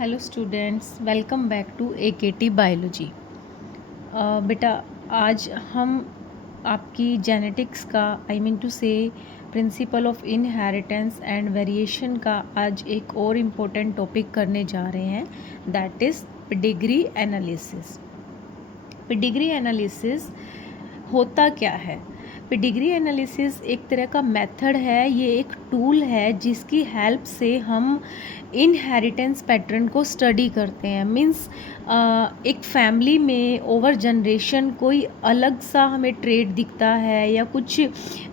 Hello students, welcome back to AKT biology. बेटा, आज हम आपकी जेनेटिक्स का टू से principle of inheritance and variation का आज एक और इम्पोर्टेंट टॉपिक करने जा रहे हैं, that is pedigree analysis. Pedigree analysis होता क्या है? पेडिग्री एनालिसिस एक तरह का मेथड है, ये एक टूल है जिसकी हेल्प से हम इनहेरिटेंस पैटर्न को स्टडी करते हैं। मींस एक फैमिली में ओवर जनरेशन कोई अलग सा हमें ट्रेट दिखता है या कुछ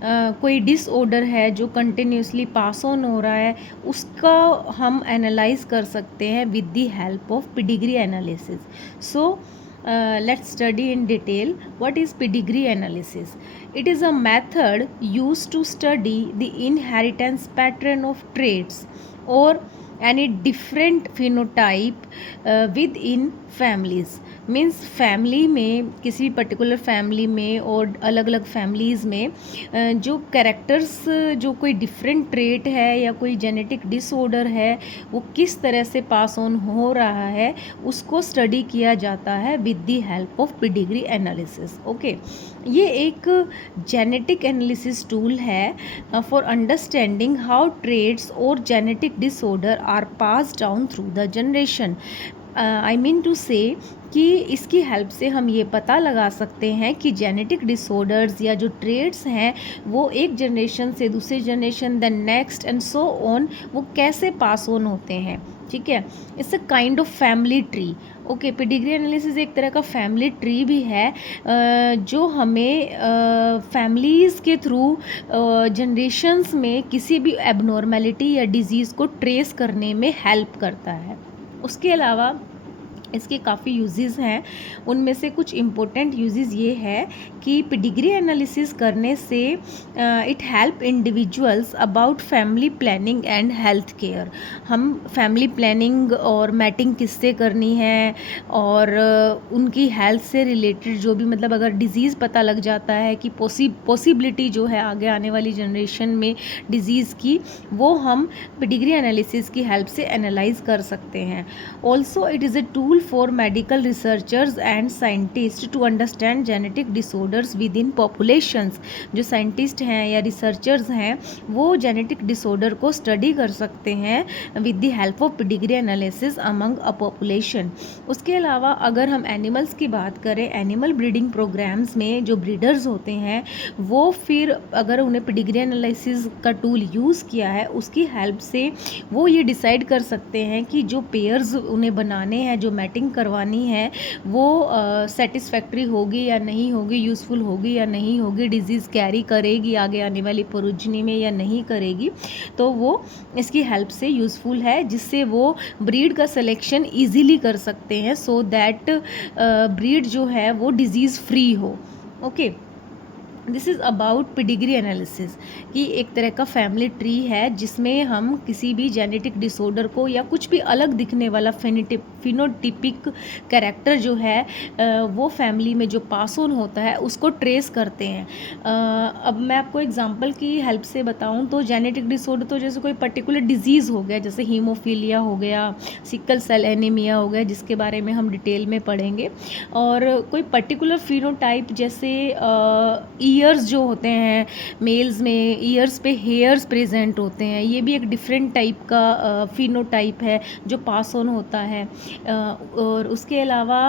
कोई डिसऑर्डर है जो कंटिन्यूसली पास ऑन हो रहा है, उसका हम एनालाइज कर सकते हैं with the help of pedigree analysis. So let's study in detail what is pedigree analysis. It is a method used to study the inheritance pattern of traits or any different phenotype within families. Means family में, किसी particular family में और अलग अलग families में जो characters, जो कोई डिफरेंट ट्रेट है या कोई जेनेटिक डिसऑर्डर है, वो किस तरह से पास ऑन हो रहा है, उसको स्टडी किया जाता है with the help of pedigree analysis. Okay, ये एक जेनेटिक एनालिसिस टूल है फॉर अंडरस्टैंडिंग हाउ ट्रेट्स और genetic disorder are pass down through the generation. To say कि इसकी हेल्प से हम ये पता लगा सकते हैं कि जेनेटिक डिसऑर्डर्स या जो ट्रेट्स हैं वो एक जनरेशन से दूसरी generation, the next and so on, वो कैसे पास ऑन होते हैं। ठीक है, it's a kind of family tree. Okay, pedigree analysis एक तरह का फैमिली ट्री भी है जो हमें फैमिलीज़ के थ्रू जनरेशन्स में किसी भी एबनॉर्मेलिटी या डिजीज़ को ट्रेस करने में हेल्प करता है। उसके अलावा इसके काफ़ी यूजेस हैं, उनमें से कुछ इम्पोर्टेंट यूजेस ये है कि पेडिग्री एनालिसिस करने से it help individuals about family planning and health care. हम फैमिली प्लानिंग और मैटिंग किससे करनी है और उनकी हेल्थ से रिलेटेड जो भी, मतलब अगर डिज़ीज़ पता लग जाता है कि पॉसिबिलिटी जो है आगे आने वाली जनरेशन में डिज़ीज़ की, वो हम पेडिग्री एनालिसिस की हेल्प से एनालाइज कर सकते हैं। Also it is a tool for medical researchers and scientists to understand genetic disorders within populations। जो साइंटिस्ट हैं या रिसर्चर्स हैं वो जेनेटिक डिसऑर्डर को स्टडी कर सकते हैं with the help of pedigree analysis among a population. उसके अलावा अगर हम एनिमल्स की बात करें, एनिमल ब्रीडिंग प्रोग्राम्स में जो ब्रीडर्स होते हैं वो फिर अगर उन्हें पेडिग्री एनालिसिस का टूल यूज़ किया है, उसकी हेल्प से वो ये डिसाइड कर सकते हैं कि जो पेयर्स उन्हें बनाने हैं, जो मैटिंग करवानी है, वो सेटिस्फैक्ट्री होगी या नहीं होगी, यूज़फुल होगी या नहीं होगी, डिजीज़ कैरी करेगी आगे आने वाली प्रोजनी में या नहीं करेगी, तो वो इसकी हेल्प से यूज़फुल है, जिससे वो ब्रीड का सिलेक्शन इजीली कर सकते हैं सो दैट ब्रीड जो है वो डिजीज़ फ्री हो। Okay, this is about pedigree analysis कि एक तरह का फैमिली ट्री है जिसमें हम किसी भी जेनेटिक डिसऑर्डर को या कुछ भी अलग दिखने वाला फिनोटिपिक कैरेक्टर जो है वो फैमिली में जो पास ऑन होता है उसको ट्रेस करते हैं। अब मैं आपको एग्जांपल की हेल्प से बताऊं तो जेनेटिक डिसऑर्डर तो जैसे कोई पर्टिकुलर डिजीज़ हो गया, जैसे हीमोफीलिया हो गया, सिकल सेल एनीमिया हो गया, जिसके बारे में हम डिटेल में पढ़ेंगे, और कोई पर्टिकुलर फिनोटाइप जैसे ईयर्स जो होते हैं, मेल्स में ईयर्स पे हेयर्स प्रेजेंट होते हैं, ये भी एक डिफरेंट टाइप का फिनोटाइप है जो पास ऑन होता है। और उसके अलावा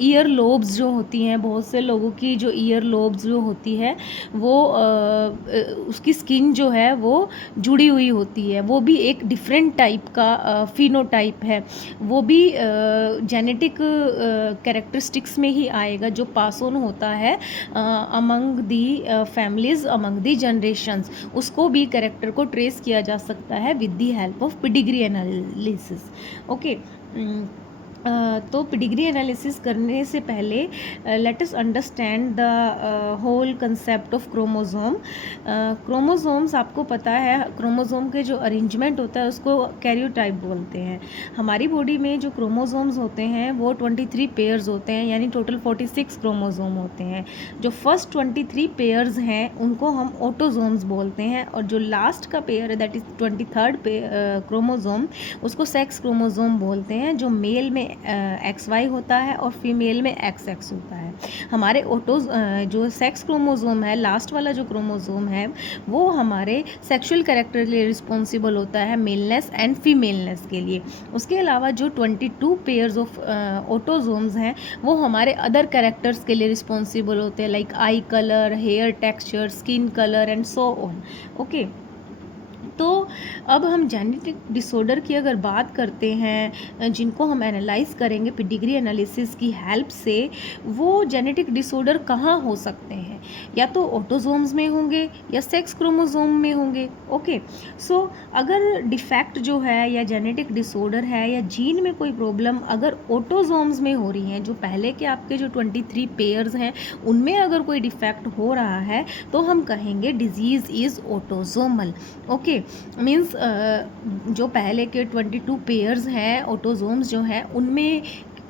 ईयर लोब्स जो होती हैं, बहुत से लोगों की जो ईयर लोब्स जो होती है वो उसकी स्किन जो है वो जुड़ी हुई होती है, वो भी एक डिफरेंट टाइप का फिनोटाइप है, वो भी जेनेटिक कैरेक्टरिस्टिक्स में ही आएगा जो पास ऑन होता है among the families, among the generations. उसको भी कैरेक्टर को ट्रेस किया जा सकता है with the help of pedigree analysis. Okay, तो पेडिग्री एनालिसिस करने से पहले let us understand the whole concept of chromosome. Chromosomes आपको पता है, क्रोमोसोम के जो अरेंजमेंट होता है उसको कैरियोटाइप बोलते हैं। हमारी बॉडी में जो क्रोमोसोम्स होते हैं वो 23 पेयर्स होते हैं, यानी टोटल 46 क्रोमोसोम होते हैं। जो फर्स्ट 23 पेयर्स हैं उनको हम ऑटोसोम्स बोलते हैं, और जो लास्ट का पेयर है दैट इज 23rd क्रोमोसोम, उसको सेक्स क्रोमोसोम बोलते हैं, जो मेल में XY होता है और फीमेल में XX होता है। हमारे जो सेक्स क्रोमोसोम है, लास्ट वाला जो क्रोमोसोम है, वो हमारे सेक्सुअल कैरेक्टर के लिए रिस्पॉन्सिबल होता है, मेलनेस एंड फीमेलनेस के लिए। उसके अलावा जो 22 पेयर्स ऑफ ऑटोसोम्स हैं वो हमारे अदर कैरेक्टर्स के लिए रिस्पॉन्सिबल होते हैं, like eye colour, hair texture, skin colour and so on. Okay, तो अब हम जेनेटिक डिसऑर्डर की अगर बात करते हैं, जिनको हम एनालाइज करेंगे पेडिग्री एनालिसिस की हेल्प से, वो जेनेटिक डिसऑर्डर कहाँ हो सकते हैं? या तो ऑटोसोम्स में होंगे या सेक्स क्रोमोसोम में होंगे। ओके, सो अगर डिफेक्ट जो है या जेनेटिक डिसऑर्डर है या जीन में कोई प्रॉब्लम अगर ऑटोसोम्स में हो रही है, जो पहले के आपके जो 23 पेयर्स हैं उनमें अगर कोई डिफेक्ट हो रहा है, तो हम कहेंगे disease is autosomal. Okay, means जो पहले के 22 पेयर्स हैं ऑटोसोम्स जो हैं उनमें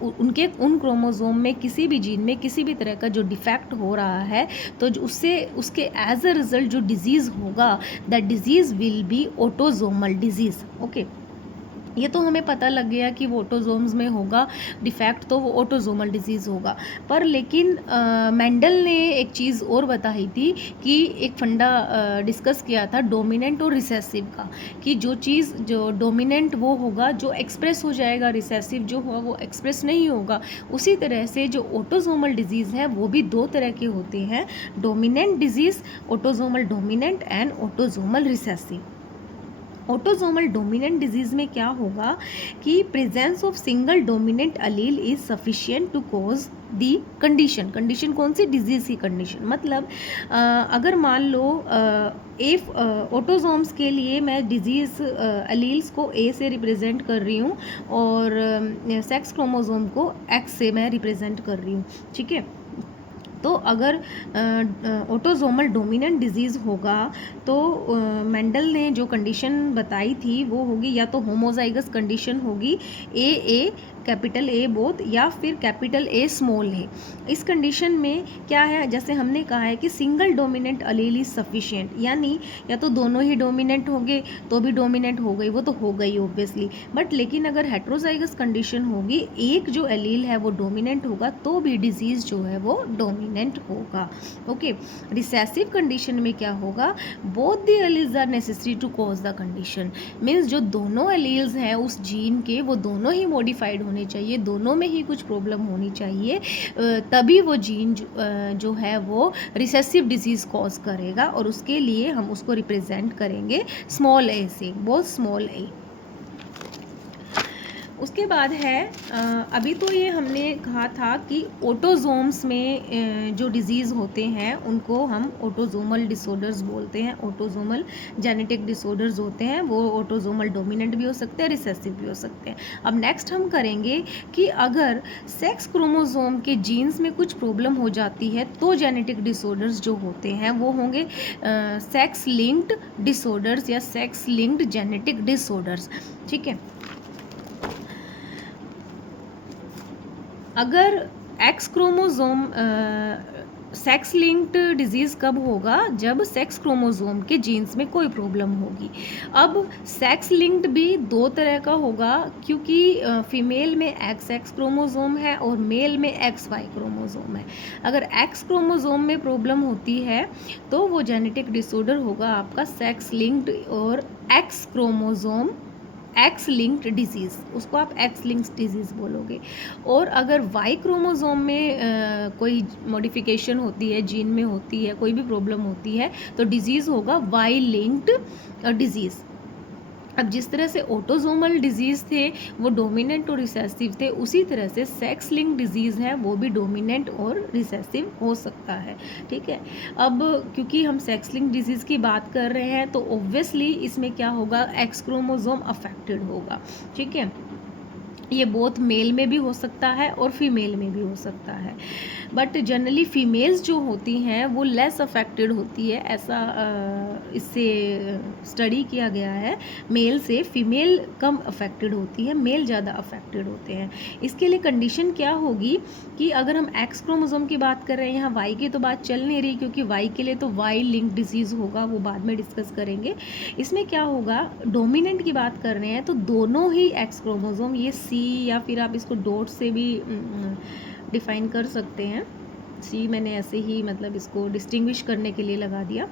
उनके उन क्रोमोसोम में किसी भी जीन में किसी भी तरह का जो डिफेक्ट हो रहा है, तो उससे उसके एज अ रिजल्ट जो डिजीज़ होगा, that disease will be autosomal disease. Okay, ये तो हमें पता लग गया कि वो ऑटोसोम्स में होगा डिफेक्ट, तो वो ऑटोसोमल डिजीज़ होगा। पर लेकिन मेंडल ने एक चीज़ और बताई थी कि एक फंडा डिस्कस किया था डोमिनेंट और रिसेसिव का, कि जो चीज़ जो डोमिनेंट वो होगा जो एक्सप्रेस हो जाएगा, रिसेसिव जो होगा वो एक्सप्रेस नहीं होगा। उसी तरह से जो ऑटोसोमल डिजीज़ है वो भी दो तरह के होते हैं, dominant disease, autosomal dominant and autosomal recessive. Autosomal dominant disease में क्या होगा कि presence of single dominant allele is sufficient to cause the condition. Condition कौन सी? डिजीज़ की कंडीशन। मतलब अगर मान लो इफ ऑटोसोम्स के लिए मैं डिजीज़ अलील्स को ए से रिप्रेजेंट कर रही हूँ और सेक्स क्रोमोसोम को एक्स से मैं रिप्रेजेंट कर रही हूँ, ठीक है। तो अगर ऑटोसोमल डोमिनेंट डिजीज़ होगा तो मेंडल ने जो कंडीशन बताई थी वो होगी या तो होमोजाइगस कंडीशन होगी, ए कैपिटल ए बोथ, या फिर कैपिटल ए स्मॉल ए। इस कंडीशन में क्या है, जैसे हमने कहा है कि single dominant allele is sufficient, यानी या तो दोनों ही डोमिनेंट होंगे तो भी डोमिनेंट हो गई, वो तो हो गई ऑब्वियसली, बट लेकिन अगर हेट्रोजाइगस कंडीशन होगी, एक जो एलील है वो डोमिनेंट होगा तो भी डिजीज़ जो है वो डोमिनेंट होगा। ओके, रिसेसिव कंडीशन में क्या होगा, both the alleles are necessary to cause the condition. Means जो दोनों एलील्स हैं उस जीन के वो दोनों ही मॉडिफाइड होने चाहिए, दोनों में ही कुछ प्रॉब्लम होनी चाहिए, तभी वो जीन जो है वो रिसेसिव डिजीज़ कॉज करेगा, और उसके लिए हम उसको रिप्रेजेंट करेंगे स्मॉल ए से, बहुत स्मॉल ए। उसके बाद है अभी तो ये हमने कहा था कि ऑटोसोम्स में जो डिजीज़ होते हैं उनको हम ऑटोसोमल डिसऑर्डर्स बोलते हैं, ऑटोसोमल जेनेटिक डिसऑर्डर्स होते हैं, वो ऑटोसोमल डोमिनेंट भी हो सकते हैं, रिसेसिव भी हो सकते हैं। अब नेक्स्ट हम करेंगे कि अगर सेक्स क्रोमोसोम के जीन्स में कुछ प्रॉब्लम हो जाती है तो जेनेटिक डिसऑर्डर्स जो होते हैं वो होंगे सेक्स लिंक्ड डिसऑर्डर्स या सेक्स लिंक्ड जेनेटिक डिसऑर्डर्स, ठीक है। अगर x chromosome sex linked disease कब होगा, जब सेक्स क्रोमोसोम के जीन्स में कोई प्रॉब्लम होगी। अब सेक्स लिंक्ड भी दो तरह का होगा, क्योंकि फीमेल में XX क्रोमोसोम है और मेल में XY क्रोमोसोम है। अगर एक्स क्रोमोसोम में प्रॉब्लम होती है तो वो जेनेटिक डिसऑर्डर होगा आपका सेक्स लिंक्ड और x chromosome x linked disease, उसको आप एक्स लिंक्ड डिजीज़ बोलोगे। और अगर वाई क्रोमोसोम में कोई मॉडिफिकेशन होती है, जीन में होती है, कोई भी प्रॉब्लम होती है, तो डिजीज़ होगा वाई लिंक्ड डिजीज़। अब जिस तरह से ऑटोसोमल डिजीज़ थे वो डोमिनेंट और रिसेसिव थे, उसी तरह से सेक्स लिंक डिजीज़ है वो भी डोमिनेंट और रिसेसिव हो सकता है, ठीक है। अब क्योंकि हम सेक्स लिंक डिजीज़ की बात कर रहे हैं तो ऑब्वियसली इसमें क्या होगा, एक्स क्रोमोसोम अफेक्टेड होगा, ठीक है। ये बोथ मेल में भी हो सकता है और फीमेल में भी हो सकता है, बट जनरली फीमेल्स जो होती हैं वो लेस अफेक्टेड होती है, ऐसा इससे स्टडी किया गया है। मेल से फीमेल कम अफेक्टेड होती है, मेल ज़्यादा अफेक्टेड होते हैं। इसके लिए कंडीशन क्या होगी कि अगर हम एक्स क्रोमोसोम की बात कर रहे हैं, यहाँ वाई की तो बात चल नहीं रही, क्योंकि वाई के लिए तो वाई लिंक डिजीज़ होगा, वो बाद में डिस्कस करेंगे। इसमें क्या होगा, डोमिनेंट की बात कर रहे हैं तो दोनों ही एक्स क्रोमोसोम, ये सी या फिर आप इसको डॉट से भी डिफाइन कर सकते हैं। सी मैंने ऐसे ही मतलब इसको डिस्टिंग्विश करने के लिए लगा दिया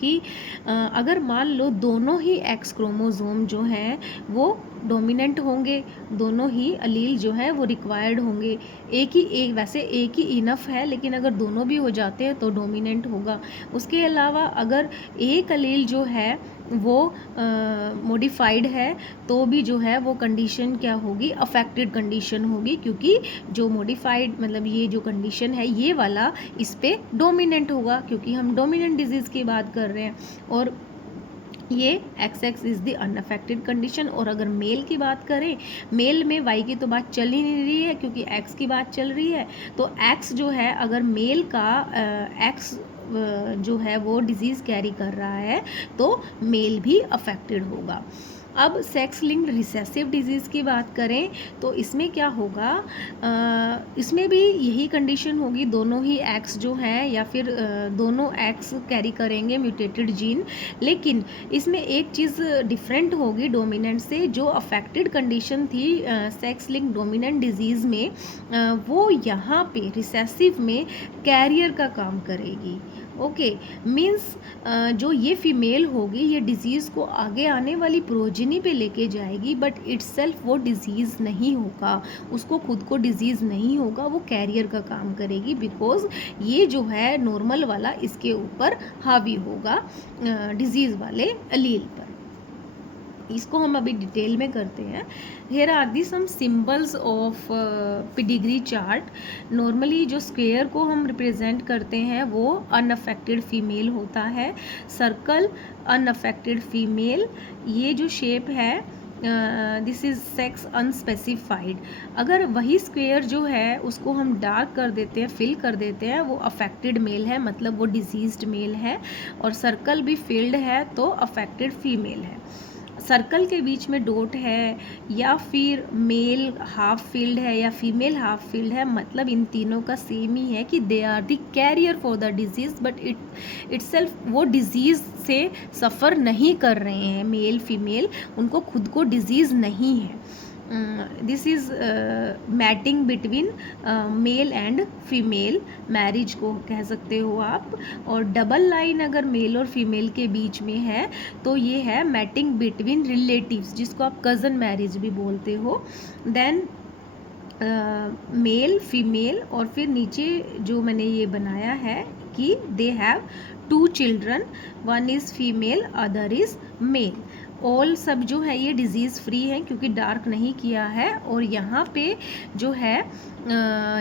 कि अगर मान लो दोनों ही एक्स क्रोमोसोम जो हैं वो डोमिनेंट होंगे, दोनों ही अलील जो है वो रिक्वायर्ड होंगे। एक वैसे एक ही इनफ है, लेकिन अगर दोनों भी हो जाते हैं तो डोमिनेंट होगा। उसके अलावा अगर एक अलील जो है वो मॉडिफाइड है तो भी जो है वो कंडीशन क्या होगी, अफेक्टेड कंडीशन होगी, क्योंकि जो मॉडिफाइड मतलब ये जो कंडीशन है ये वाला इस पे डोमिनेंट होगा, क्योंकि हम डोमिनेंट डिजीज़ की बात कर रहे हैं। और ये XX is the unaffected condition. और अगर मेल की बात करें, मेल में वाई की तो बात चल ही नहीं रही है, क्योंकि एक्स की बात चल रही है। तो एक्स जो है, अगर मेल का एक्स जो है वो डिजीज़ कैरी कर रहा है तो मेल भी अफेक्टेड होगा। अब सेक्स लिंक्ड रिसेसिव डिजीज़ की बात करें तो इसमें क्या होगा, इसमें भी यही कंडीशन होगी, दोनों ही एक्स जो हैं या फिर दोनों एक्स कैरी करेंगे म्यूटेटेड जीन। लेकिन इसमें एक चीज़ डिफरेंट होगी डोमिनेंट से, जो अफेक्टेड कंडीशन थी सेक्स लिंक्ड डोमिनेंट डिजीज़ में, वो यहाँ पे रिसेसिव में कैरियर का काम करेगी। ओके, मीन्स जो ये फीमेल होगी ये डिज़ीज़ को आगे आने वाली प्रोजेनी पे लेके जाएगी, बट इट्सेल्फ वो डिज़ीज़ नहीं होगा, उसको खुद को डिज़ीज़ नहीं होगा, वो कैरियर का काम करेगी, बिकॉज ये जो है नॉर्मल वाला इसके ऊपर हावी होगा डिज़ीज़ वाले अलील पर। इसको हम अभी डिटेल में करते हैं। Here are the some symbols of pedigree chart. Normally जो स्क्वेयर को हम रिप्रेजेंट करते हैं वो अनअफेक्टेड फीमेल होता है, सर्कल अनअफेक्टेड फीमेल, ये जो शेप है दिस इज़ सेक्स अनस्पेसिफाइड। अगर वही स्क्वेयर जो है उसको हम डार्क कर देते हैं, फिल कर देते हैं, वो अफेक्टेड मेल है, मतलब वो डिजीज्ड मेल है। और सर्कल भी फिल्ड है तो अफेक्टेड फीमेल है। सर्कल के बीच में डॉट है या फिर मेल हाफ फील्ड है या फीमेल हाफ फील्ड है, मतलब इन तीनों का सेम ही है कि they are the carrier for the disease, but itself वो डिजीज़ से सफ़र नहीं कर रहे हैं। मेल फीमेल उनको खुद को डिजीज़ नहीं है। This is mating between male and female, marriage को कह सकते हो आप। और डबल लाइन अगर मेल और फीमेल के बीच में है तो ये है मैटिंग बिटवीन रिलेटिव्स, जिसको आप कज़न मैरिज भी बोलते हो। देन मेल फीमेल, और फिर नीचे जो मैंने ये बनाया है कि they have 2 children, one is female other is male. All सब जो है ये डिज़ीज़ फ्री है क्योंकि डार्क नहीं किया है। और यहाँ पे जो है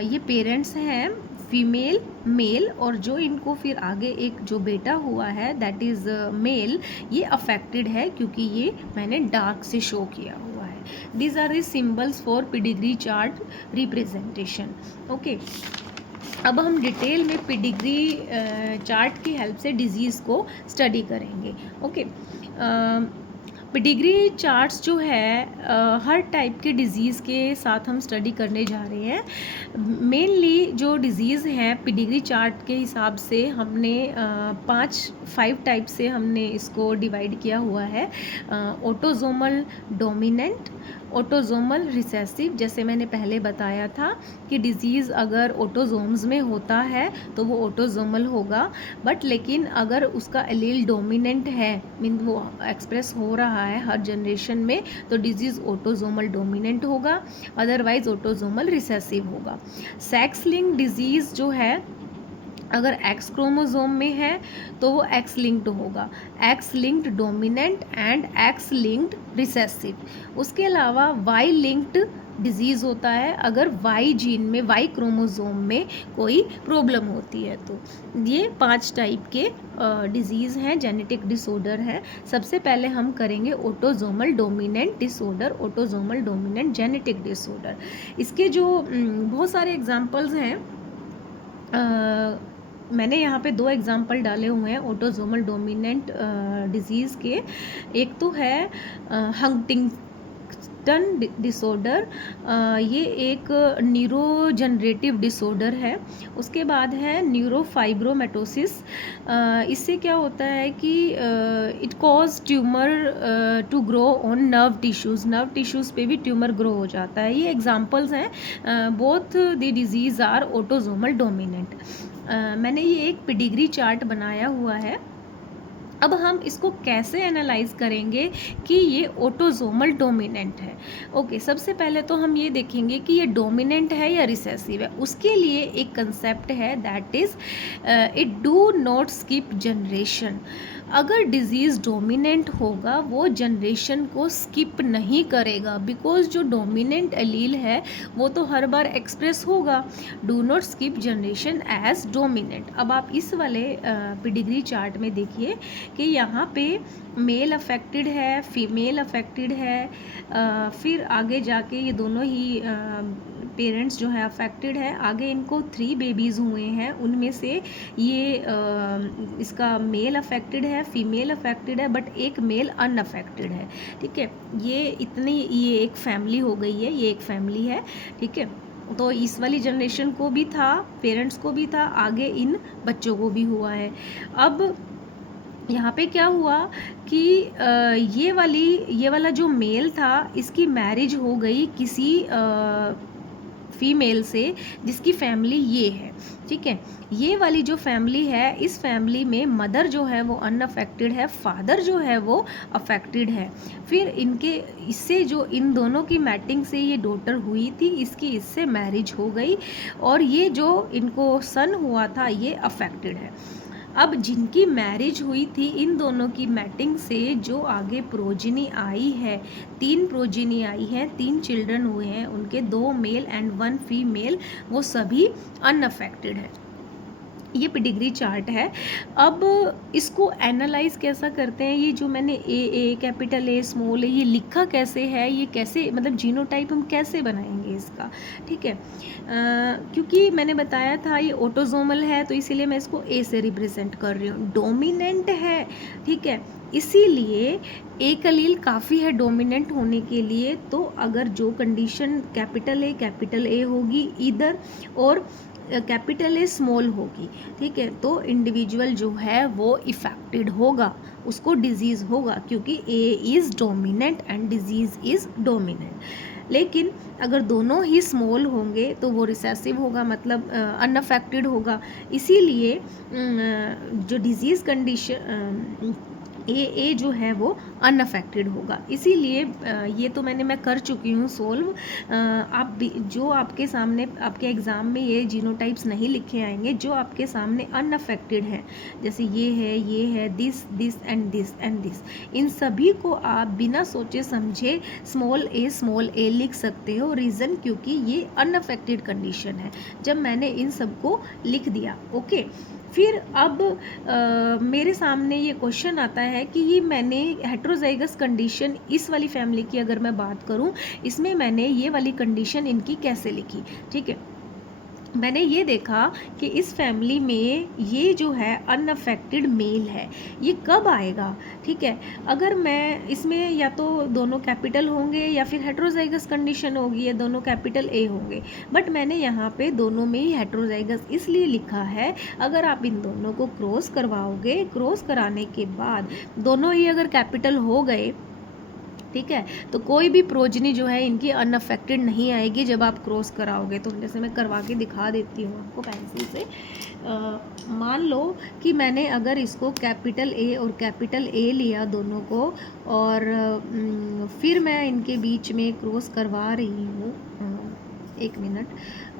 ये पेरेंट्स हैं फीमेल मेल, और जो इनको फिर आगे एक जो बेटा हुआ है दैट इज़ मेल, ये अफेक्टेड है क्योंकि ये मैंने डार्क से शो किया हुआ है। These are the symbols for pedigree chart representation. Okay, अब हम डिटेल में पेडिग्री चार्ट की हेल्प से डिजीज़ को स्टडी करेंगे। ओके, पेडिग्री चार्ट्स जो है हर टाइप के डिज़ीज़ के साथ हम स्टडी करने जा रहे हैं। मेनली जो डिज़ीज़ हैं पेडिग्री चार्ट के हिसाब से हमने 5 टाइप से हमने इसको डिवाइड किया हुआ है। ऑटोजोमल डोमिनेंट, ऑटोजोमल रिसेसिव, जैसे मैंने पहले बताया था कि डिज़ीज़ अगर ऑटोजोम्स में होता है तो वो ऑटोजोमल होगा, बट लेकिन अगर उसका एलील डोमिनेंट है, मीन वो एक्सप्रेस हो रहा है हर जनरेशन में, तो डिजीज़ ऑटोजोमल डोमिनेंट होगा, अदरवाइज ऑटोजोमल रिसेसिव होगा। सेक्स लिंक्ड डिजीज़ जो है अगर एक्स क्रोमोसोम में है तो वो एक्स लिंक्ड होगा, x linked dominant and x linked recessive. उसके अलावा वाई लिंक्ड डिजीज़ होता है अगर वाई जीन में, वाई क्रोमोसोम में कोई प्रॉब्लम होती है। तो ये 5 टाइप के डिजीज़ हैं, जेनेटिक डिसऑर्डर है। सबसे पहले हम करेंगे autosomal dominant disorder, autosomal dominant genetic disorder. इसके जो बहुत सारे एग्जांपल्स हैं, मैंने यहाँ पे 2 एग्जांपल डाले हुए हैं ऑटोसोमल डोमिनेंट डिजीज़ के। एक तो है हंटिंगटन डिसऑर्डर, ये एक न्यूरोजनरेटिव डिसऑर्डर है। उसके बाद है न्यूरोफाइब्रोमेटोसिस। इससे क्या होता है कि it cause tumour to grow on nerve tissues पे भी ट्यूमर ग्रो हो जाता है। ये एग्जांपल्स हैं। Both the disease are autosomal dominant. मैंने ये एक पेडिग्री चार्ट बनाया हुआ है। अब हम इसको कैसे एनालाइज करेंगे कि ये ऑटोसोमल डोमिनेंट है। ओके, सबसे पहले तो हम ये देखेंगे कि ये डोमिनेंट है या रिसेसिव है। उसके लिए एक कंसेप्ट है, that is it do not skip generation. अगर डिजीज़ डोमिनेंट होगा वो जनरेशन को स्किप नहीं करेगा, बिकॉज जो डोमिनेंट एलील है वो तो हर बार एक्सप्रेस होगा। Do not skip generation as dominant. अब आप इस वाले पेडिग्री चार्ट में देखिए कि यहाँ पे मेल अफेक्टेड है, फीमेल अफेक्टेड है, फिर आगे जाके ये दोनों ही पेरेंट्स जो है अफेक्टेड है। आगे इनको 3 बेबीज़ हुए हैं, उनमें से ये इसका मेल अफेक्टेड है, फीमेल अफेक्टेड है, बट एक मेल अनअफेक्टेड है। ठीक है, ये एक फैमिली हो गई है, ये एक फैमिली है। ठीक है, तो इस वाली जनरेशन को भी था, पेरेंट्स को भी था, आगे इन बच्चों को भी हुआ है। अब यहाँ पे क्या हुआ कि ये वाला जो मेल था, इसकी मैरिज हो गई किसी फीमेल से जिसकी फैमिली ये है। ठीक है, ये वाली जो फैमिली है, इस फैमिली में मदर जो है वो अनअफेक्टेड है, फादर जो है वो अफेक्टेड है। फिर इससे जो इन दोनों की मैटिंग से ये डॉटर हुई थी, इसकी इससे मैरिज हो गई, और ये जो इनको सन हुआ था ये अफेक्टेड है। अब जिनकी मैरिज हुई थी, इन दोनों की मैटिंग से जो आगे प्रोजिनी आई है, 3 प्रोजिनी आई है, 3 चिल्ड्रन हुए हैं, उनके 2 मेल एंड 1 फीमेल, वो सभी अनअफेक्टेड है। ये पेडिग्री चार्ट है। अब इसको एनालाइज कैसा करते हैं, ये जो मैंने ए कैपिटल ए स्मॉल ए ये लिखा कैसे है, ये कैसे, मतलब जीनोटाइप हम कैसे बनाएंगे इसका। ठीक है, क्योंकि मैंने बताया था ये ऑटोसोमल है, तो इसीलिए मैं इसको ए से रिप्रेजेंट कर रही हूँ। डोमिनेंट है, ठीक है, इसीलिए एक एलील काफ़ी है डोमिनेंट होने के लिए। तो अगर जो कंडीशन कैपिटल ए होगी इधर, और कैपिटल ए स्मॉल होगी, ठीक है, तो इंडिविजुअल जो है वो इफेक्टेड होगा, उसको डिजीज़ होगा, क्योंकि A is dominant and disease is dominant. लेकिन अगर दोनों ही स्मॉल होंगे तो वो रिसेसिव होगा, मतलब अनअफेक्टेड होगा। इसीलिए जो डिजीज़ कंडीशन ए जो है वो अनअफेक्टेड होगा। इसीलिए ये तो मैं कर चुकी हूँ सोल्व। आप भी जो आपके सामने आपके एग्ज़ाम में ये जीनोटाइप्स नहीं लिखे आएंगे, जो आपके सामने अनअफेक्टेड है, जैसे ये है दिस एंड दिस, इन सभी को आप बिना सोचे समझे स्मॉल ए लिख सकते हो। रीज़न क्योंकि ये अनअफेक्टेड कंडीशन है, जब मैंने इन सबको लिख दिया। ओके, फिर अब मेरे सामने ये क्वेश्चन आता है कि ये मैंने हेट्रोजाइगस कंडीशन, इस वाली फैमिली की अगर मैं बात करूं, इसमें मैंने ये वाली कंडीशन इनकी कैसे लिखी। ठीक है, मैंने ये देखा कि इस फैमिली में ये जो है अनअफेक्टेड मेल है, ये कब आएगा। ठीक है, अगर मैं इसमें या तो दोनों कैपिटल होंगे या फिर हेट्रोजाइगस कंडीशन होगी, या दोनों कैपिटल ए होंगे, बट मैंने यहाँ पे दोनों में ही हेट्रोजाइगस इसलिए लिखा है। अगर आप इन दोनों को क्रॉस करवाओगे, क्रॉस कराने के बाद दोनों ही अगर कैपिटल हो गए, ठीक है, तो कोई भी प्रोजनी जो है इनकी अनअफेक्टेड नहीं आएगी जब आप क्रॉस कराओगे। तो जैसे मैं करवा के दिखा देती हूँ आपको पेंसिल से। मान लो कि मैंने अगर इसको कैपिटल ए और कैपिटल ए लिया दोनों को, और फिर मैं इनके बीच में क्रॉस करवा रही हूँ। एक मिनट,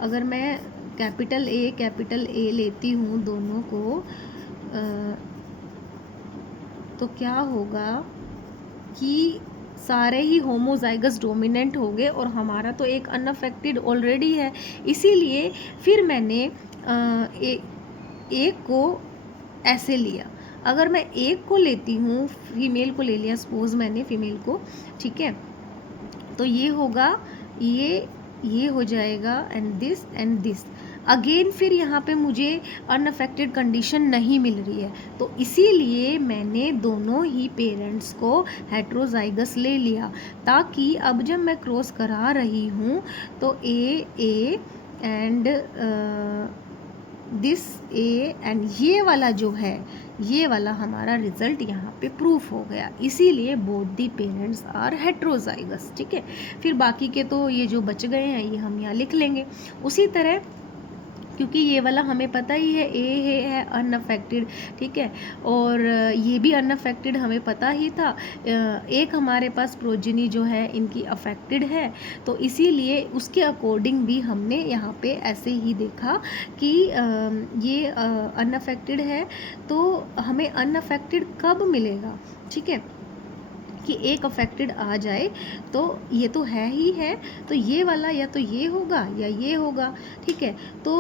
अगर मैं कैपिटल ए लेती हूँ दोनों को, तो क्या होगा कि सारे ही होमोजाइगस डोमिनेंट हो गए और हमारा तो एक अनअफेक्टेड ऑलरेडी है। इसीलिए फिर मैंने एक को ऐसे लिया। अगर मैं एक को लेती हूँ, फीमेल को ले लिया, सपोज मैंने फीमेल को, ठीक है, तो ये होगा, ये हो जाएगा एंड दिस अगेन। फिर यहाँ पे मुझे अनअफेक्टेड कंडीशन नहीं मिल रही है, तो इसीलिए मैंने दोनों ही पेरेंट्स को हेट्रोजाइगस ले लिया, ताकि अब जब मैं क्रॉस करा रही हूँ तो A and this A and ये वाला जो है, ये वाला हमारा रिजल्ट यहाँ पे प्रूफ हो गया। इसीलिए both the parents are heterozygous, ठीक है। फिर बाकी के तो ये जो बच गए हैं ये हम यहाँ लिख लेंगे उसी तरह, क्योंकि ये वाला हमें पता ही है, ए है अनअफेक्टेड, ठीक है, और ये भी अनअफेक्टेड हमें पता ही था। एक हमारे पास प्रोजेनी जो है इनकी अफेक्टेड है, तो इसीलिए उसके अकॉर्डिंग भी हमने यहाँ पे ऐसे ही देखा कि ये अनअफेक्टेड है, तो हमें अनअफेक्टेड कब मिलेगा, ठीक है, कि एक अफेक्टेड आ जाए, तो ये तो है ही है, तो ये वाला या तो ये होगा या ये होगा, ठीक है। तो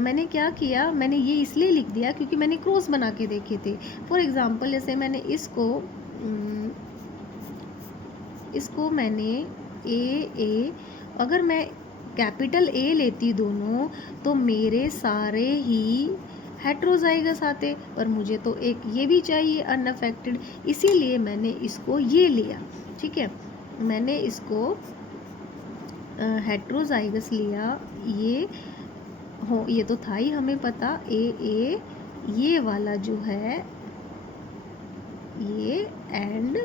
मैंने क्या किया, मैंने ये इसलिए लिख दिया क्योंकि मैंने क्रॉस बना के देखे थे। फॉर एग्जांपल जैसे मैंने इसको मैंने ए, अगर मैं कैपिटल ए लेती दोनों, तो मेरे सारे ही हेट्रोजाइगस आते, पर मुझे तो एक ये भी चाहिए अनअफेक्टेड, इसीलिए मैंने इसको ये लिया, ठीक है, मैंने इसको हेट्रोजाइगस लिया। ये तो था ही हमें पता, ए ये वाला जो है, ये एंड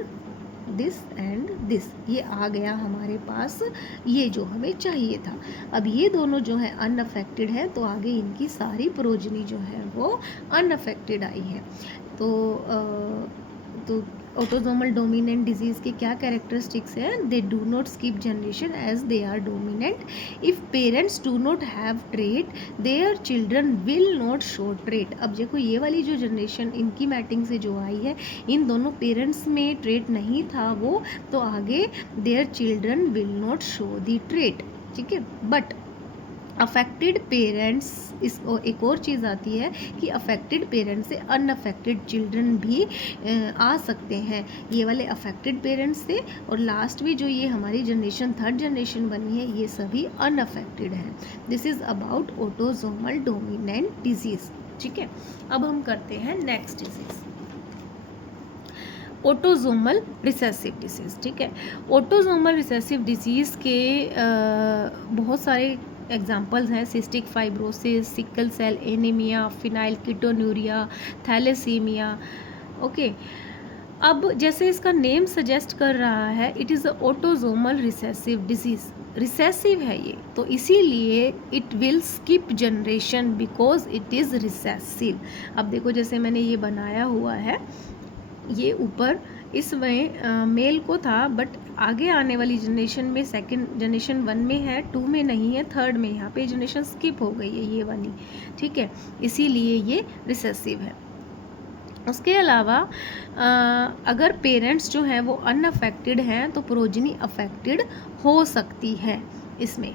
दिस ये आ गया हमारे पास, ये जो हमें चाहिए था। अब ये दोनों जो है अनअफेक्टेड है, तो आगे इनकी सारी प्रोजनी जो है वो अनअफेक्टेड आई है। तो ऑटोसोमल डोमिनेंट डिजीज़ के क्या कैरेक्टरिस्टिक्स हैं? They do not skip generation as they are dominant. If parents do not have trait, their children will not show trait. अब देखो ये वाली जो जनरेशन इनकी मैटिंग से जो आई है, इन दोनों पेरेंट्स में ट्रेट नहीं था वो, तो आगे there children will not show the trait, ठीक है। बट अफेक्टेड पेरेंट्स, इसको एक और चीज़ आती है कि अफेक्टेड पेरेंट्स से अनअफेक्टेड चिल्ड्रन भी आ सकते हैं। ये वाले अफेक्टेड पेरेंट्स से, और लास्ट में जो ये हमारी जनरेशन थर्ड जनरेशन बनी है, ये सभी अनअफेक्टेड हैं। This is about autosomal dominant disease, ठीक है। अब हम करते हैं next disease, autosomal recessive disease, ठीक है। ऑटोसोमल रिसेसिव डिसीज़ के बहुत सारे एग्जाम्पल्स हैं, cystic fibrosis, sickle cell anaemia, phenylketonuria, thalassaemia, okay. अब जैसे इसका नेम सजेस्ट कर रहा है, it is a autosomal recessive disease, recessive है ये, तो इसीलिए it will skip generation because it is recessive. अब देखो जैसे मैंने ये बनाया हुआ है, ये ऊपर इसमें मेल को था, बट आगे आने वाली जनरेशन में, सेकंड जनरेशन 1 में है, 2 में नहीं है, थर्ड में, यहाँ पे जनरेशन स्किप हो गई है ये वाली, ठीक है, इसीलिए ये रिसेसिव है। उसके अलावा अगर पेरेंट्स जो हैं वो अनअफेक्टेड हैं, तो प्रोजनी अफेक्टेड हो सकती है इसमें।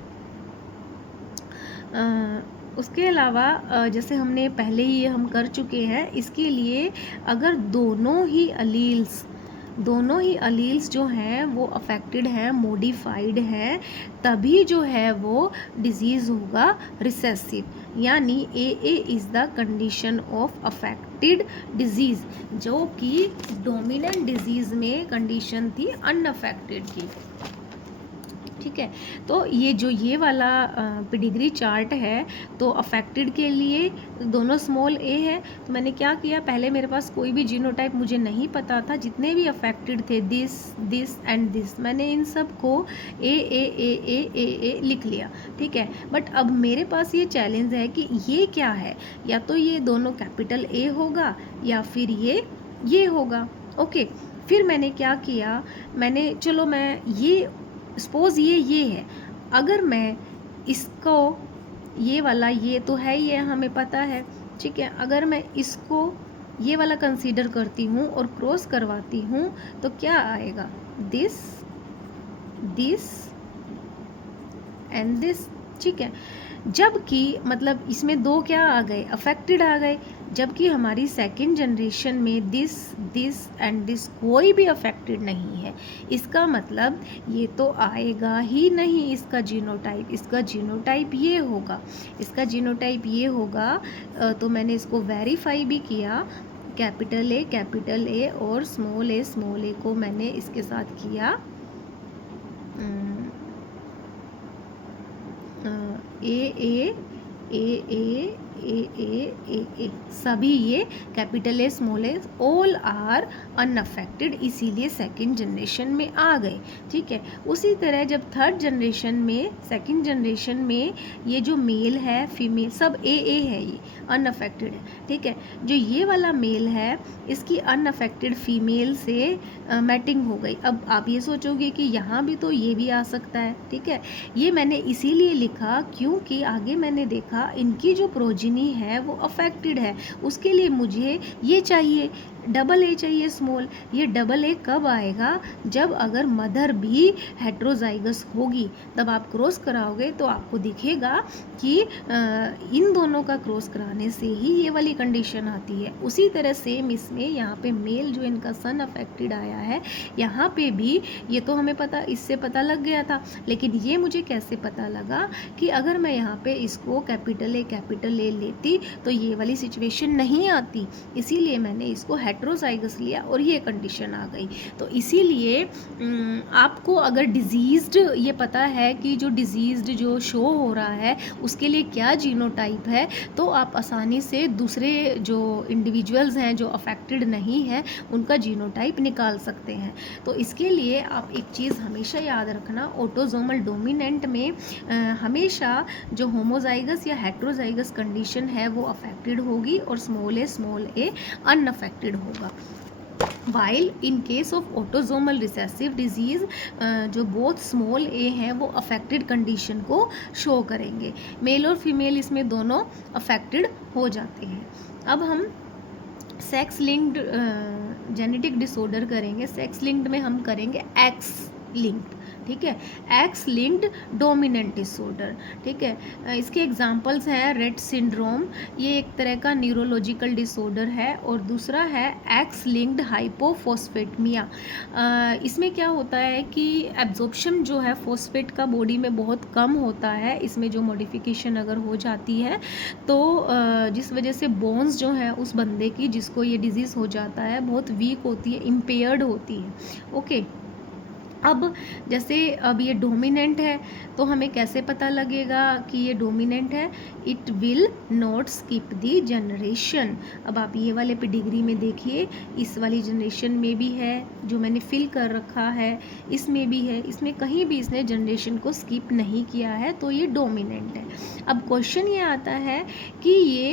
उसके अलावा जैसे हमने पहले ही ये हम कर चुके हैं, इसके लिए अगर दोनों ही अलील्स जो हैं वो अफेक्टेड हैं, मॉडिफाइड हैं, तभी जो है वो डिजीज़ होगा रिसेसिव। यानी A is the condition of affected disease, जो कि डोमिनेंट डिजीज़ में कंडीशन थी अनअफेक्टेड की, ठीक है। तो ये वाला पेडिग्री चार्ट है, तो अफेक्टेड के लिए दोनों स्मॉल ए है, तो मैंने क्या किया, पहले मेरे पास कोई भी जीनोटाइप मुझे नहीं पता था, जितने भी अफेक्टेड थे दिस एंड दिस, मैंने इन सब को ए लिख लिया, ठीक है। बट अब मेरे पास ये चैलेंज है कि ये क्या है, या तो ये दोनों कैपिटल ए होगा या फिर ये होगा, ओके। फिर मैंने क्या किया, मैं ये सपोज़ ये है, अगर मैं इसको ये वाला ये तो है ही है, हमें पता है, ठीक है। अगर मैं इसको ये वाला कंसीडर करती हूँ और क्रॉस करवाती हूँ तो क्या आएगा, दिस दिस एंड दिस, ठीक है। जबकि मतलब इसमें दो क्या आ गए, अफेक्टेड आ गए, जबकि हमारी सेकंड जनरेशन में दिस दिस एंड दिस कोई भी अफेक्टेड नहीं है। इसका मतलब ये तो आएगा ही नहीं इसका जीनोटाइप। इसका जीनोटाइप ये होगा, इसका जीनोटाइप ये होगा। तो मैंने इसको वेरीफाई भी किया, कैपिटल ए और स्मॉल ए को मैंने इसके साथ किया, ए ए ए ए ए ए ए ए, सभी ये capital A small A all are unaffected, इसीलिए सेकंड जनरेशन में आ गए, ठीक है। उसी तरह जब थर्ड जनरेशन में, सेकंड जनरेशन में ये जो मेल है फीमेल सब ए है, ये अनअफेक्टेड है, ठीक है। जो ये वाला मेल है इसकी अनअफेक्टेड फीमेल से मैटिंग हो गई। अब आप ये सोचोगे कि यहाँ भी तो ये भी आ सकता है, ठीक है। ये मैंने इसीलिए लिखा क्योंकि आगे मैंने देखा इनकी जो प्रोजिनी है वो अफेक्टेड है, उसके लिए मुझे ये चाहिए, डबल ए चाहिए स्मॉल। ये डबल ए कब आएगा, जब अगर मदर भी हेट्रोजाइगस होगी, तब आप क्रॉस कराओगे तो आपको दिखेगा कि इन दोनों का क्रॉस कराने से ही ये वाली कंडीशन आती है। उसी तरह सेम इसमें यहाँ पे मेल जो इनका सन अफेक्टेड आया है, यहाँ पे भी ये तो हमें पता, इससे पता लग गया था, लेकिन ये मुझे कैसे पता लगा कि अगर मैं यहाँ पे इसको कैपिटल ए लेती तो ये वाली सिचुएशन नहीं आती, इसीलिए मैंने इसको हेट्रोजाइगस लिया और ये कंडीशन आ गई। तो इसीलिए आपको अगर डिजीज्ड ये पता है कि जो डिजीज्ड जो शो हो रहा है उसके लिए क्या जीनोटाइप है, तो आप आसानी से दूसरे जो इंडिविजुअल्स हैं जो अफेक्टेड नहीं हैं उनका जीनोटाइप निकाल सकते हैं। तो इसके लिए आप एक चीज़ हमेशा याद रखना, ऑटोसोमल डोमिनेंट में हमेशा जो होमोजाइगस या हेट्रोजाइगस कंडीशन है वो अफेक्टेड होगी और स्मॉल ए अनअफेक्टेड होगा। While in case of autosomal recessive disease जो बोथ स्मॉल ए हैं वो अफेक्टेड कंडीशन को शो करेंगे। मेल और फीमेल इसमें दोनों अफेक्टेड हो जाते हैं। अब हम सेक्स लिंक्ड जेनेटिक डिसऑर्डर करेंगे। सेक्स लिंक्ड में हम करेंगे एक्स लिंक्ड, ठीक है, एक्स लिंक्ड डोमिनेंट डिसऑर्डर, ठीक है। इसके एग्जांपल्स हैं रेट सिंड्रोम, ये एक तरह का न्यूरोलॉजिकल डिसऑर्डर है, और दूसरा है एक्स लिंक्ड हाइपोफॉस्फेटमिया। इसमें क्या होता है कि एब्जॉर्प्शन जो है फॉस्फेट का बॉडी में बहुत कम होता है, इसमें जो मॉडिफिकेशन अगर हो जाती है तो जिस वजह से बोन्स जो है उस बंदे की जिसको ये डिजीज़ हो जाता है बहुत वीक होती है, इम्पेयर्ड होती है, ओके। अब जैसे अब ये डोमिनेंट है तो हमें कैसे पता लगेगा कि ये डोमिनेंट है, it will not skip the generation. अब आप ये वाले पेडिग्री में देखिए, इस वाली जनरेशन में भी है जो मैंने फिल कर रखा है, इसमें भी है, इसमें कहीं भी इसने जनरेशन को स्किप नहीं किया है, तो ये डोमिनेंट है। अब क्वेश्चन ये आता है कि ये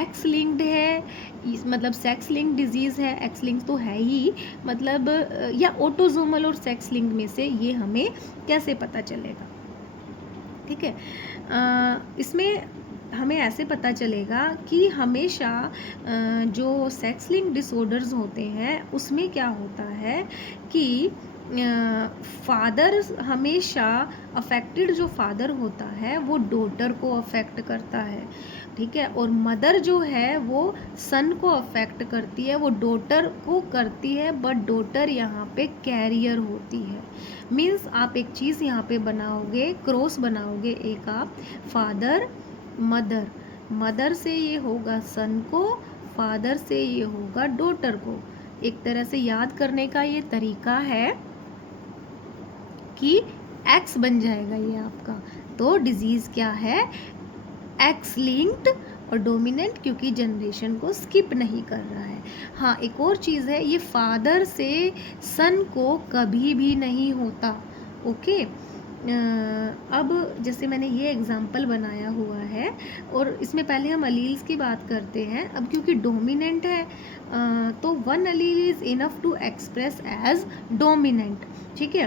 एक्स लिंक्ड है, मतलब सेक्स लिंक डिजीज़ है, एक्स लिंक तो है ही, मतलब या ऑटोसोमल और सेक्स लिंक में से ये हमें कैसे पता चलेगा, ठीक है। इसमें हमें ऐसे पता चलेगा कि हमेशा जो सेक्स लिंक डिसऑर्डर्स होते हैं उसमें क्या होता है कि फादर हमेशा अफेक्टेड, जो फादर होता है वो डॉटर को अफेक्ट करता है, ठीक है, और मदर जो है वो सन को अफेक्ट करती है, वो डॉटर को करती है, बट डॉटर यहाँ पे कैरियर होती है। मीन्स आप एक चीज़ यहाँ पे बनाओगे, क्रॉस बनाओगे, एक आप फादर मदर, मदर से ये होगा सन को, फादर से ये होगा डॉटर को। एक तरह से याद करने का ये तरीका है कि एक्स बन जाएगा ये आपका, तो डिजीज़ क्या है, एक्स लिंक्ड और डोमिनेंट, क्योंकि जनरेशन को स्किप नहीं कर रहा है। हाँ, एक और चीज़ है, ये फादर से सन को कभी भी नहीं होता, ओके। अब जैसे मैंने ये एग्जांपल बनाया हुआ है और इसमें पहले हम अलील्स की बात करते हैं। अब क्योंकि डोमिनेंट है तो one allele is enough to express as dominant, ठीक है।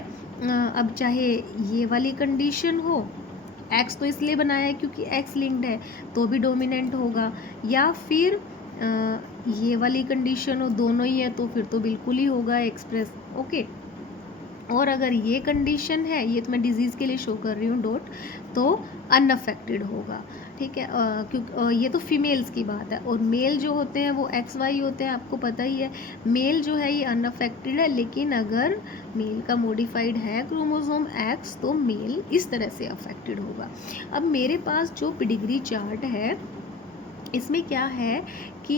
अब चाहे ये वाली कंडीशन हो एक्स तो इसलिए बनाया है क्योंकि एक्स लिंक्ड है तो भी डोमिनेंट होगा, या फिर ये वाली कंडीशन हो, दोनों ही है तो फिर तो बिल्कुल ही होगा एक्सप्रेस। ओके, और अगर ये कंडीशन है, ये तो मैं डिजीज़ के लिए शो कर रही हूँ डॉट, तो अनअफेक्टेड होगा। ठीक है, क्योंकि ये तो फीमेल्स की बात है, और मेल जो होते हैं वो एक्स वाई होते हैं, आपको पता ही है। मेल जो है ये अनअफेक्टेड है, लेकिन अगर मेल का मॉडिफाइड है क्रोमोसोम एक्स तो मेल इस तरह से अफेक्टेड होगा। अब मेरे पास जो पेडिग्री चार्ट है इसमें क्या है कि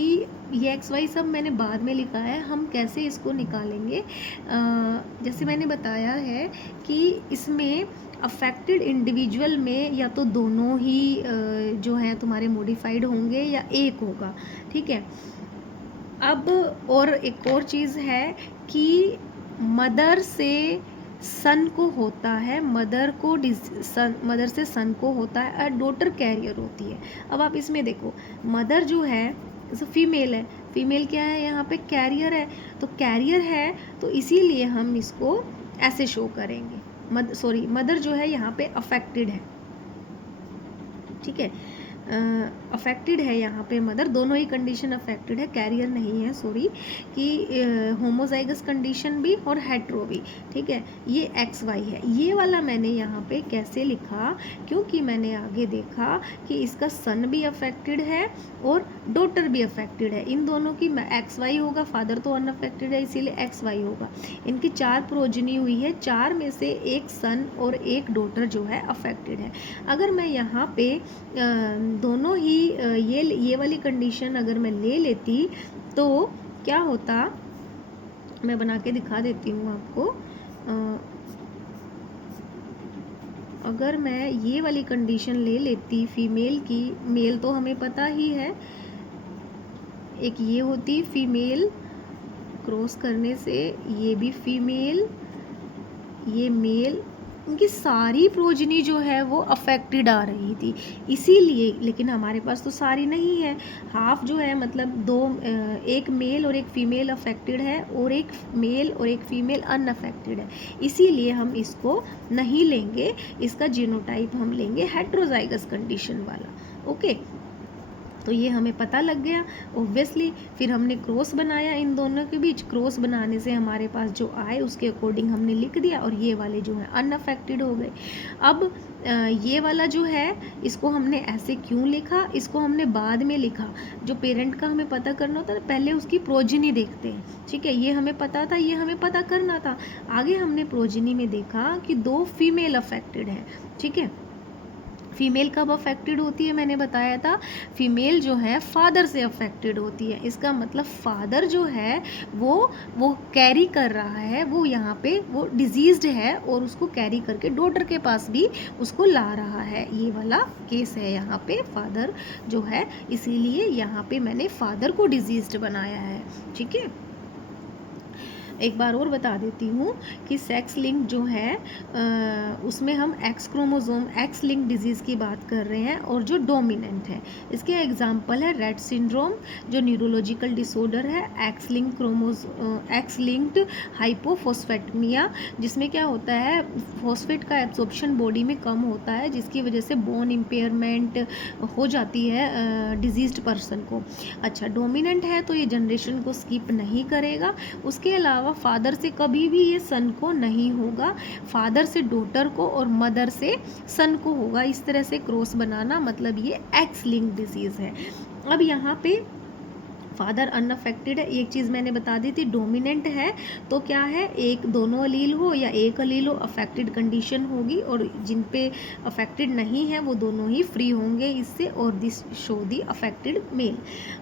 ये एक्स वाई सब मैंने बाद में लिखा है, हम कैसे इसको निकालेंगे। जैसे मैंने बताया है कि इसमें अफेक्टेड इंडिविजुअल में या तो दोनों ही जो हैं तुम्हारे मॉडिफाइड होंगे या एक होगा। ठीक है, अब और एक और चीज़ है कि मदर से सन को होता है, मदर से सन को होता है और डॉटर कैरियर होती है। अब आप इसमें देखो, मदर जो है फीमेल है, फीमेल क्या है यहाँ पे, कैरियर है, तो कैरियर है तो इसीलिए हम इसको ऐसे शो करेंगे। मदर जो है यहाँ पे अफेक्टेड है। ठीक है, अफेक्टेड है यहाँ पे मदर, दोनों ही कंडीशन अफेक्टेड है, कैरियर नहीं है, सॉरी, कि होमोजाइगस कंडीशन भी और हेट्रो भी। ठीक है, ये एक्स वाई है। ये वाला मैंने यहाँ पे कैसे लिखा, क्योंकि मैंने आगे देखा कि इसका सन भी अफेक्टेड है और डॉटर भी अफेक्टेड है, इन दोनों की एक्स वाई होगा, फादर तो अनअफेक्टेड है इसीलिए एक्स वाई होगा। इनकी 4 प्रोजनी हुई है, 4 में से एक सन और एक डॉटर जो है अफेक्टेड है। अगर मैं यहाँ पे दोनों ही ये वाली कंडीशन अगर मैं ले लेती तो क्या होता, मैं बना के दिखा देती हूँ आपको। अगर मैं ये वाली कंडीशन ले लेती फीमेल की, मेल तो हमें पता ही है, एक ये होती फीमेल, क्रॉस करने से ये भी फीमेल, ये मेल, इनकी सारी प्रोजनी जो है वो अफेक्टेड आ रही थी इसीलिए, लेकिन हमारे पास तो सारी नहीं है, हाफ जो है, मतलब एक मेल और एक फीमेल अफेक्टेड है और एक मेल और एक फीमेल अनअफेक्टेड है, इसीलिए हम इसको नहीं लेंगे, इसका जीनोटाइप हम लेंगे हेट्रोजाइगस कंडीशन वाला। ओके, तो ये हमें पता लग गया ऑब्वियसली। फिर हमने क्रॉस बनाया इन दोनों के बीच, क्रॉस बनाने से हमारे पास जो आए उसके अकॉर्डिंग हमने लिख दिया, और ये वाले जो है अनअफेक्टेड हो गए। अब ये वाला जो है इसको हमने ऐसे क्यों लिखा, इसको हमने बाद में लिखा। जो पेरेंट का हमें पता करना होता है पहले उसकी प्रोजनी देखते हैं। ठीक है, ये हमें पता था, ये हमें पता करना था। आगे हमने प्रोजनी में देखा कि 2 फीमेल अफेक्टेड है। ठीक है, फीमेल कब अफेक्टेड होती है, मैंने बताया था फीमेल जो है फादर से अफेक्टेड होती है। इसका मतलब फादर जो है वो कैरी कर रहा है, वो यहाँ पे वो डिजीज्ड है और उसको कैरी करके डॉटर के पास भी उसको ला रहा है। ये वाला केस है यहाँ पे, फादर जो है, इसीलिए यहाँ पे मैंने फादर को डिजीज्ड बनाया है। ठीक है, एक बार और बता देती हूँ कि सेक्स लिंक जो है उसमें हम x chromosome x link disease की बात कर रहे हैं, और जो डोमिनेंट है इसके एग्जांपल है रेट सिंड्रोम जो न्यूरोलॉजिकल डिसऑर्डर है, एक्स लिंक्ड हाइपोफॉस्फेटमिया जिसमें क्या होता है फॉस्फेट का एब्जॉर्प्शन बॉडी में कम होता है जिसकी वजह से बोन इम्पेयरमेंट हो जाती है डिजीज्ड पर्सन को। अच्छा, डोमिनेंट है तो ये जनरेशन को स्किप नहीं करेगा। उसके अलावा फादर से कभी भी ये सन को नहीं होगा, फादर से डॉटर को और मदर से सन को होगा। इस तरह से क्रॉस बनाना, मतलब ये एक्स लिंक डिजीज़ है। अब यहाँ पे फादर अनअफेक्टेड है, एक चीज़ मैंने बता दी थी, डोमिनेंट है तो क्या है, एक दोनों अलील हो या एक अलील हो, अफेक्टेड कंडीशन होगी, और जिन पे अफेक्टेड नहीं है वो दोनों ही फ्री होंगे इससे, और this show the affected male.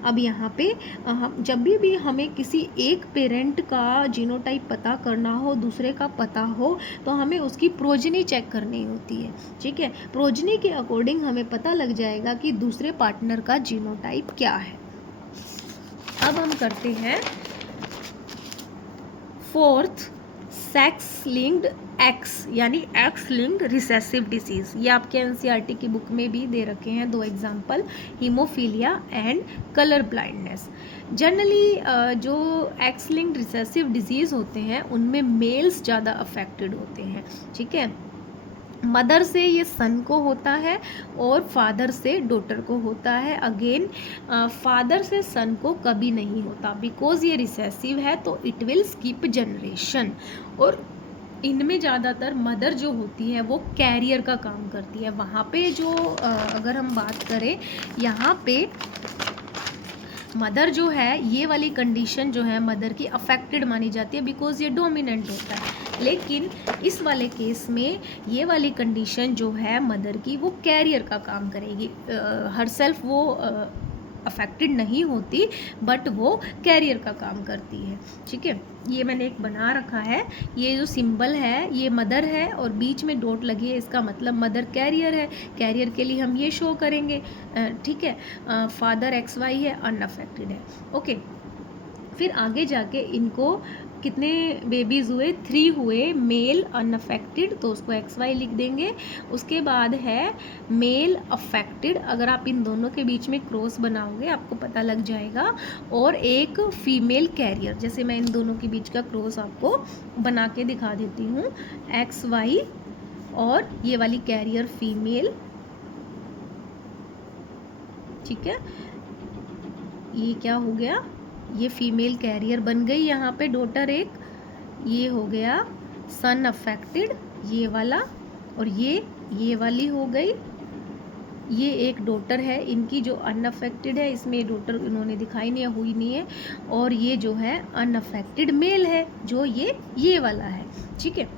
अब यहाँ पे जब भी हमें किसी एक पेरेंट का जीनोटाइप पता करना हो, दूसरे का पता हो, तो हमें उसकी प्रोजनी चेक करनी होती है। ठीक है, प्रोजनी के अकॉर्डिंग हमें पता लग जाएगा कि दूसरे पार्टनर का जीनोटाइप क्या है। अब हम करते हैं 4th सेक्स लिंक्ड एक्स यानी एक्स लिंक्ड रिसेसिव डिसीज़। ये आपके एनसीईआरटी की बुक में भी दे रखे हैं 2 example, haemophilia and colour blindness. Generally जो एक्स लिंक्ड रिसेसिव डिजीज़ होते हैं उनमें मेल्स ज़्यादा अफेक्टेड होते हैं। ठीक है, मदर से ये सन को होता है और फादर से डॉटर को होता है। अगेन फादर से सन को कभी नहीं होता, बिकॉज ये रिसेसिव है तो इट विल स्किप जनरेशन। और इनमें ज़्यादातर मदर जो होती है वो कैरियर का काम करती है। वहाँ पे जो अगर हम बात करें यहाँ पे मदर जो है, ये वाली कंडीशन जो है मदर की अफेक्टेड मानी जाती है बिकॉज ये डोमिनेंट होता है। लेकिन इस वाले केस में ये वाली कंडीशन जो है मदर की वो कैरियर का काम करेगी। हर सेल्फ वो अफेक्टेड नहीं होती बट वो कैरियर का काम करती है। ठीक है, ये मैंने एक बना रखा है। ये जो सिंबल है ये मदर है और बीच में डॉट लगी है, इसका मतलब मदर कैरियर है। कैरियर के लिए हम ये शो करेंगे। ठीक है, फादर XY है, अनअफेक्टेड है। ओके, फिर आगे जाके इनको कितने बेबीज़ हुए, 3 हुए, मेल अनअफेक्टेड तो उसको XY लिख देंगे। उसके बाद है मेल अफेक्टेड, अगर आप इन दोनों के बीच में क्रॉस बनाओगे आपको पता लग जाएगा। और एक फीमेल कैरियर, जैसे मैं इन दोनों के बीच का क्रॉस आपको बना के दिखा देती हूँ, XY और ये वाली कैरियर फीमेल। ठीक है, ये क्या हो गया, ये फीमेल कैरियर बन गई यहाँ पे डॉटर एक। ये हो गया सन अफेक्टेड ये वाला, और ये वाली हो गई। ये एक डॉटर है इनकी जो अनअफेक्टेड है, इसमें डॉटर इन्होंने दिखाई नहीं है, हुई नहीं है। और ये जो है अनअफेक्टेड मेल है जो ये वाला है। ठीक है,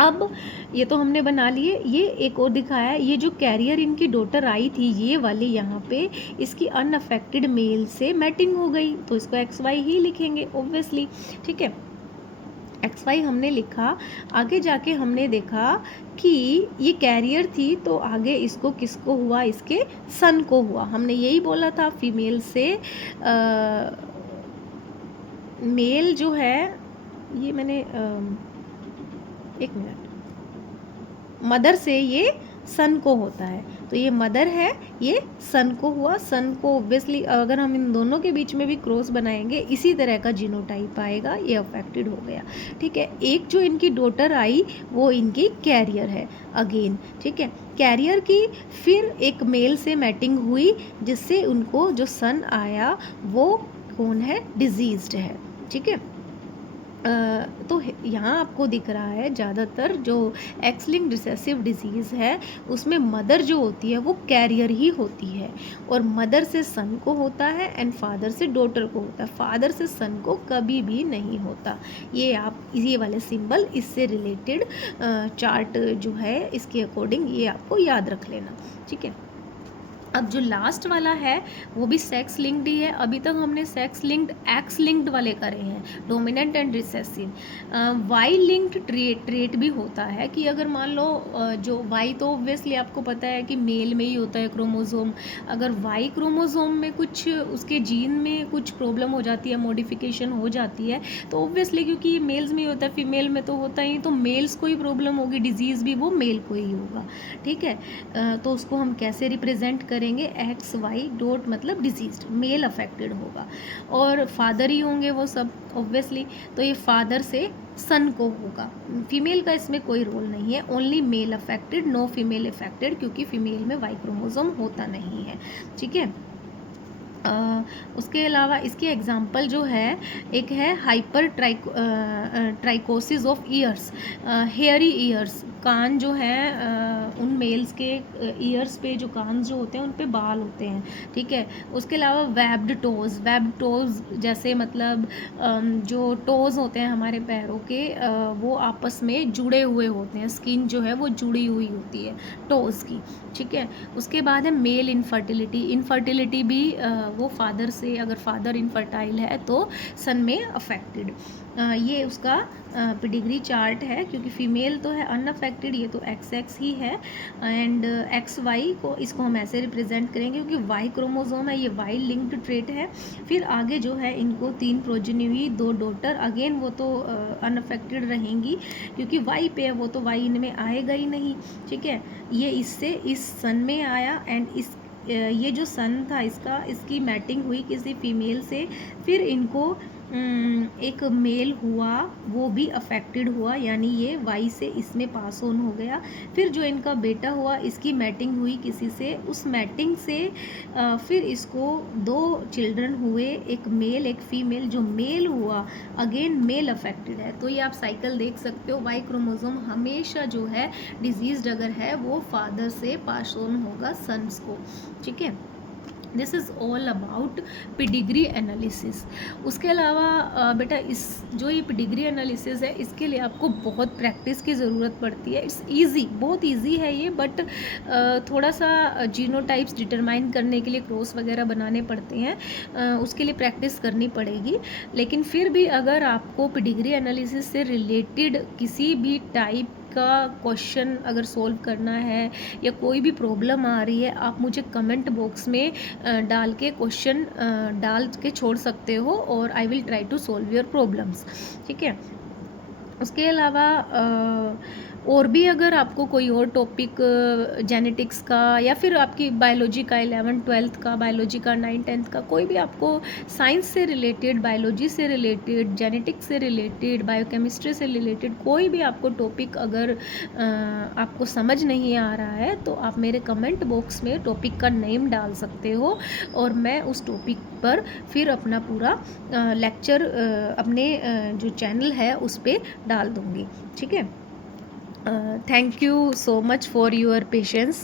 अब ये तो हमने बना लिए। ये एक और दिखाया है, ये जो कैरियर इनकी डॉटर आई थी ये वाली, यहाँ पे इसकी अनअफेक्टेड मेल से मैटिंग हो गई तो इसको XY ही लिखेंगे ऑब्वियसली। ठीक है, XY हमने लिखा। आगे जाके हमने देखा कि ये कैरियर थी तो आगे इसको किसको हुआ, इसके सन को हुआ। हमने यही बोला था फीमेल से मेल जो है, ये मैंने एक मिनट, मदर से ये सन को होता है तो ये मदर है, ये सन को हुआ। सन को ऑब्वियसली अगर हम इन दोनों के बीच में भी क्रॉस बनाएंगे इसी तरह का जीनोटाइप आएगा, ये अफेक्टेड हो गया। ठीक है, एक जो इनकी डॉटर आई वो इनकी कैरियर है अगेन। ठीक है, कैरियर की फिर एक मेल से मैटिंग हुई जिससे उनको जो सन आया वो कौन है, डिजीज्ड है। ठीक है, तो यहाँ आपको दिख रहा है ज़्यादातर जो एक्स लिंक्ड रिसेसिव डिजीज़ है उसमें मदर जो होती है वो कैरियर ही होती है, और मदर से सन को होता है एंड फादर से डॉटर को होता है, फादर से सन को कभी भी नहीं होता। ये आप ये वाले सिंबल इससे रिलेटेड चार्ट जो है इसके अकॉर्डिंग ये आपको याद रख लेना। ठीक है, अब जो लास्ट वाला है वो भी सेक्स लिंक्ड ही है। अभी तक हमने सेक्स लिंक्ड एक्स लिंक्ड वाले करे हैं, dominant and recessive. Y linked trait भी होता है कि अगर मान लो जो वाई तो ऑब्वियसली आपको पता है कि मेल में ही होता है क्रोमोसोम। अगर वाई क्रोमोसोम में कुछ उसके जीन में कुछ प्रॉब्लम हो जाती है, मॉडिफिकेशन हो जाती है तो ऑब्वियसली क्योंकि ये मेल्स में ही होता है, फीमेल में तो होता ही, तो मेल्स को ही प्रॉब्लम होगी, डिजीज़ भी वो मेल को ही होगा। ठीक है, तो उसको हम कैसे रिप्रेजेंट करेंगे, XY डॉट मतलब डिजीज्ड, मेल अफेक्टेड होगा और फादर ही होंगे वो सब ऑब्वियसली, तो ये फादर से सन को होगा। फीमेल का इसमें कोई रोल नहीं है, only male affected, no female affected, क्योंकि फीमेल में वाई क्रोमोसोम होता नहीं है। ठीक है, उसके अलावा इसके एग्जाम्पल जो है, एक है hypertrichosis of ears, hairy ears, कान जो है उन मेल्स के ईयर्स पे जो कान जो होते हैं उन पे बाल होते हैं। ठीक है, उसके अलावा वेब्ड टोज़ जैसे मतलब जो टोज़ होते हैं हमारे पैरों के वो आपस में जुड़े हुए होते हैं, स्किन जो है वो जुड़ी हुई होती है टोज़ की। ठीक है, उसके बाद है मेल इनफर्टिलिटी भी वो फादर से, अगर फादर इनफर्टाइल है तो सन में अफेक्टेड। ये उसका पेडिग्री चार्ट है, क्योंकि फीमेल तो है अनअफेक्टेड, ये तो XX ही है एंड XY को इसको हम ऐसे रिप्रेजेंट करेंगे क्योंकि वाई क्रोमोसोम है, ये वाई लिंक्ड ट्रेट है। फिर आगे जो है इनको 3 प्रोजेनी हुई, 2 डॉटर, अगेन वो तो अनअफेक्टेड रहेंगी क्योंकि वाई पे है, वो तो वाई इनमें आएगा ही नहीं। ठीक है, ये इससे इस सन में आया एंड ये जो सन था इसकी मैटिंग हुई किसी फीमेल से, फिर इनको एक मेल हुआ, वो भी अफेक्टेड हुआ, यानी ये वाई से इसमें पास ऑन हो गया। फिर जो इनका बेटा हुआ, इसकी मैटिंग हुई किसी से, उस मैटिंग से फिर इसको 2 चिल्ड्रन हुए, एक मेल एक फीमेल। जो मेल हुआ अगेन मेल अफेक्टेड है। तो ये आप साइकिल देख सकते हो, वाई क्रोमोसोम हमेशा जो है डिजीज्ड अगर है वो फादर से पास ऑन होगा सन्स को। ठीक है, this is all about pedigree analysis. उसके अलावा बेटा इस जो ये पिडिग्री एनालिसिस है, इसके लिए आपको बहुत प्रैक्टिस की ज़रूरत पड़ती है। इट्स इजी, बहुत इजी है ये, बट थोड़ा सा जीनोटाइप्स डिटरमाइन करने के लिए क्रॉस वगैरह बनाने पड़ते हैं, उसके लिए प्रैक्टिस करनी पड़ेगी। लेकिन फिर भी अगर आपको पिडिग्री एनालिसिस से रिलेटेड किसी भी टाइप का क्वेश्चन अगर सॉल्व करना है या कोई भी प्रॉब्लम आ रही है, आप मुझे कमेंट बॉक्स में डाल के क्वेश्चन डाल के छोड़ सकते हो, और I will try to solve your problems. ठीक है, उसके अलावा और भी अगर आपको कोई और टॉपिक जेनेटिक्स का या फिर आपकी बायोलॉजी का 11th-12th का, बायोलॉजी का 9th-10th का, कोई भी आपको साइंस से रिलेटेड, बायोलॉजी से रिलेटेड, जेनेटिक्स से रिलेटेड, बायोकेमिस्ट्री से रिलेटेड कोई भी आपको टॉपिक अगर आपको समझ नहीं आ रहा है, तो आप मेरे कमेंट बॉक्स में टॉपिक का नेम डाल सकते हो, और मैं उस टॉपिक पर फिर अपना पूरा लेक्चर अपने जो चैनल है उस पर डाल दूँगी। ठीक है, thank you so much for your patience.